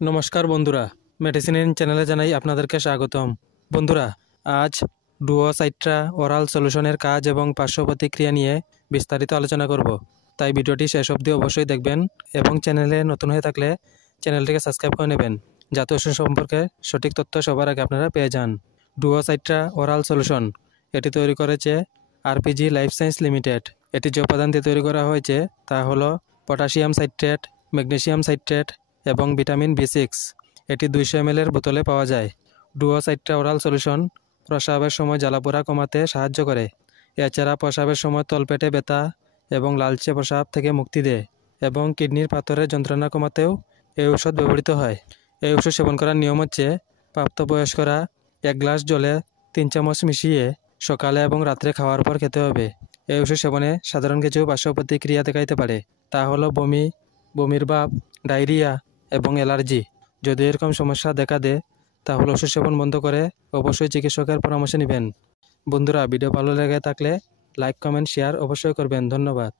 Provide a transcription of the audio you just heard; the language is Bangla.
নমস্কার বন্ধুরা, মেডিসিন ইন চ্যানেলে জানাই আপনাদেরকে স্বাগতম। বন্ধুরা, আজ ডুওসাইট্রা ওরাল সলিউশনের কাজ এবং পার্শ্ব প্রতিক্রিয়া নিয়ে বিস্তারিত আলোচনা করব। তাই ভিডিওটি শেষ অবধি অবশ্যই দেখবেন এবং চ্যানেলে নতুন হয়ে থাকলে চ্যানেলটিকে সাবস্ক্রাইব করে নেবেন, যাতে ওষুধ সম্পর্কে সঠিক তথ্য সবার আগে আপনারা পেয়ে যান। ডুওসাইট্রা ওরাল সলিউশন এটি তৈরি করেছে আরপিজি লাইফ সায়েন্স লিমিটেড। এটি যে উপাদান দিয়ে তৈরি করা হয়েছে তা হলো পটাশিয়াম সাইট্রেট, ম্যাগনেসিয়াম সাইট্রেট এবং ভিটামিন বি6। এটি 200 ml এর বোতলে পাওয়া যায়। ডুওসাইট্রা ওরাল সলিউশন প্রস্রাবের সময় জ্বালাপোড়া কমাতে সাহায্য করে। এছাড়া প্রস্রাবের সময় তলপেটে ব্যথা এবং লালচে প্রস্রাব থেকে মুক্তি দেয় এবং কিডনির পাথরের যন্ত্রণা কমাতেও এই ওষুধ ব্যবহৃত হয়। এই ওষুধ সেবন করার নিয়ম হচ্ছে, প্রাপ্তবয়স্করা 1 গ্লাস জলে 3 চামচ মিশিয়ে সকালে এবং রাত্রে খাওয়ার পর খেতে হবে। এই ওষুধ সেবনে সাধারণ কিছু পার্শ্ব প্রতিক্রিয়া দেখাইতে পারে, তা হলো বমি, বমির ভাব, ডায়রিয়া এবং অ্যালার্জি। যদি এরকম সমস্যা দেখা দেয় তাহলে ওষুধ সেবন বন্ধ করে অবশ্যই চিকিৎসকের পরামর্শ নেবেন। বন্ধুরা, ভিডিও ভালো লেগে থাকলে লাইক, কমেন্ট, শেয়ার অবশ্যই করবেন। ধন্যবাদ।